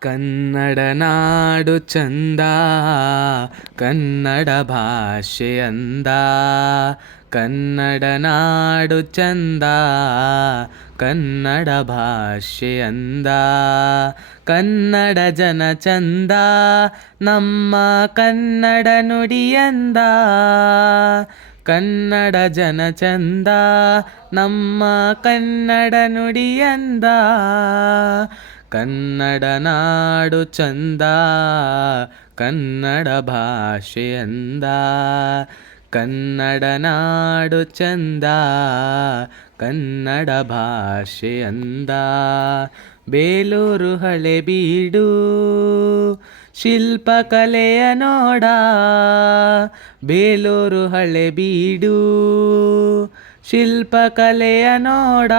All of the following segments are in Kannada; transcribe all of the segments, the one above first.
ಕನ್ನಡ ನಾಡು ಚಂದ, ಕನ್ನಡ ಭಾಷೆ ಅಂದ. ಕನ್ನಡ ನಾಡು ಚಂದ, ಕನ್ನಡ ಭಾಷೆ ಅಂದ. ಕನ್ನಡ ಜನ ಚಂದ, ನಮ್ಮ ಕನ್ನಡ ನುಡಿಯಂದ. ಕನ್ನಡ ಜನ ಚಂದ, ನಮ್ಮ ಕನ್ನಡ ನುಡಿಯಂದ. ಕನ್ನಡ ನಾಡು ಚಂದ, ಕನ್ನಡ ಭಾಷೆ ಅಂದ. ಕನ್ನಡ ನಾಡು ಚಂದ, ಕನ್ನಡ ಭಾಷೆ ಅಂದ. ಬೇಲೂರು ಹಳೆಬೀಡು ಶಿಲ್ಪಕಲೆಯ ನೋಡ. ಬೇಲೂರು ಹಳೆಬೀಡು ಶಿಲ್ಪಕಲೆಯ ನೋಡ.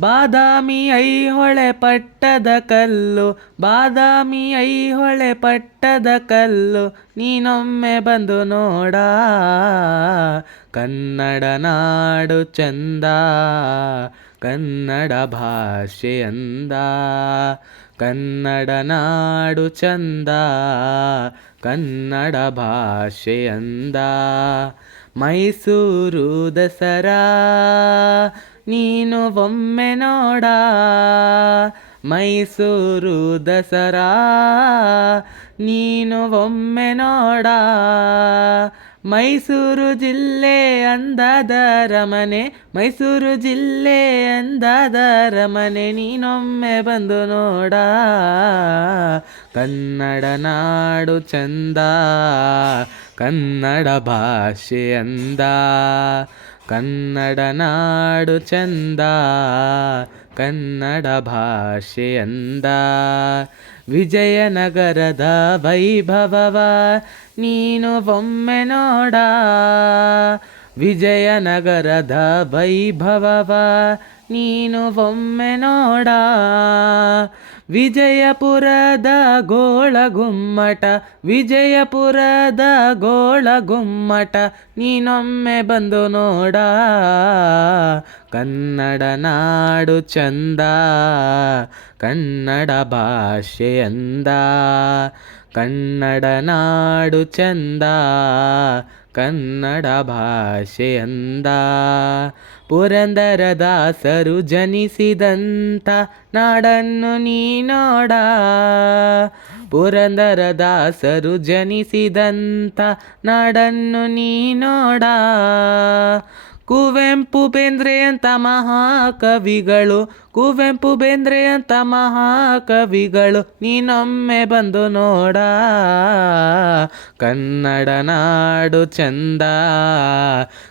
ಬಾದಾಮಿ ಐಹೊಳೆ ಪಟ್ಟದ ಕಲ್ಲು, ಬಾದಾಮಿ ಐಹೊಳೆ ಪಟ್ಟದ ಕಲ್ಲು, ನೀನೊಮ್ಮೆ ಬಂದು ನೋಡ. ಕನ್ನಡ ನಾಡು ಚಂದ, ಕನ್ನಡ ಭಾಷೆ ಅಂದ. ಕನ್ನಡ ನಾಡು ಚಂದ, ಕನ್ನಡ ಭಾಷೆ ಅಂದ. ಮೈಸೂರು ದಸರಾ ನೀನು ಒಮ್ಮೆ ನೋಡ. ಮೈಸೂರು ದಸರಾ ನೀನು ಒಮ್ಮೆ ನೋಡ. ಮೈಸೂರು ಜಿಲ್ಲೆ ಅಂದದ ರಮನೆ, ಮೈಸೂರು ಜಿಲ್ಲೆ ಅಂದದ ರಮನೆ, ನೀನೊಮ್ಮೆ ಬಂದು ನೋಡ. ಕನ್ನಡ ನಾಡು ಚಂದ, ಕನ್ನಡ ಭಾಷೆ ಅಂದ. ಕನ್ನಡ ನಾಡು ಚಂದ, ಕನ್ನಡ ಭಾಷೆ ಅಂದ. ವಿಜಯನಗರದ ವೈಭವವ ನೀನು ಒಮ್ಮೆ ನೋಡ. ವಿಜಯನಗರದ ವೈಭವವ ನೀನು ಒಮ್ಮೆ ನೋಡ. ವಿಜಯಪುರದ ಗೋಳಗುಮ್ಮಟ, ವಿಜಯಪುರದ ಗೋಳಗುಮ್ಮಟ, ನೀನೊಮ್ಮೆ ಬಂದು ನೋಡ. ಕನ್ನಡ ನಾಡು ಚಂದ, ಕನ್ನಡ ಭಾಷೆ ಅಂದ. ಕನ್ನಡ ನಾಡು ಚಂದ, ಕನ್ನಡ ಭಾಷೆ ಅಂದ. ಪುರಂದರದಾಸರು ಜನಿಸಿದಂಥ ನಾಡನ್ನು ನೀ ನೋಡ. ಪುರಂದರದಾಸರು ಜನಿಸಿದಂಥ ನಾಡನ್ನು ನೀ ನೋಡ. ಕುವೆಂಪು ಬೇಂದ್ರೆಯಂಥ ಮಹಾಕವಿಗಳು, ಕುವೆಂಪು ಬೇಂದ್ರೆಯಂಥ ಮಹಾಕವಿಗಳು, ನೀನೊಮ್ಮೆ ಬಂದು ನೋಡ. ಕನ್ನಡ ನಾಡು ಚಂದ,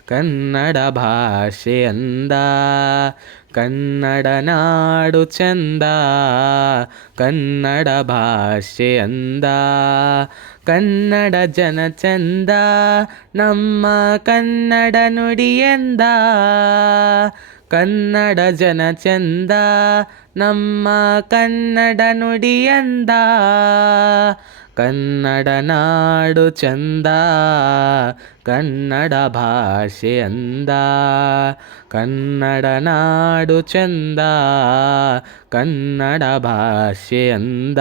ಕನ್ನಡ ಭಾಷೆ ಅಂದ. ಕನ್ನಡ ನಾಡು ಚಂದ, ಕನ್ನಡ ಭಾಷೆ ಅಂದ. ಕನ್ನಡ ಜನ ಚಂದ, ನಮ್ಮ ಕನ್ನಡ ನುಡಿಯಂದ. ಕನ್ನಡ ಜನ ಚಂದ, ನಮ್ಮ ಕನ್ನಡ ನುಡಿಯಂದ. ಕನ್ನಡ ನಾಡು ಚಂದ, ಕನ್ನಡ ಭಾಷೆ ಅಂದ. ಕನ್ನಡ ನಾಡು ಚಂದ, ಕನ್ನಡ ಭಾಷೆ ಅಂದ.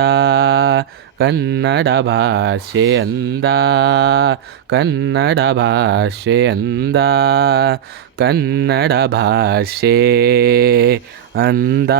ಕನ್ನಡ ಭಾಷೆ ಅಂದ, ಕನ್ನಡ ಭಾಷೆ ಅಂದ. ಕನ್ನಡ ಭಾಷೆ ಅಂದ.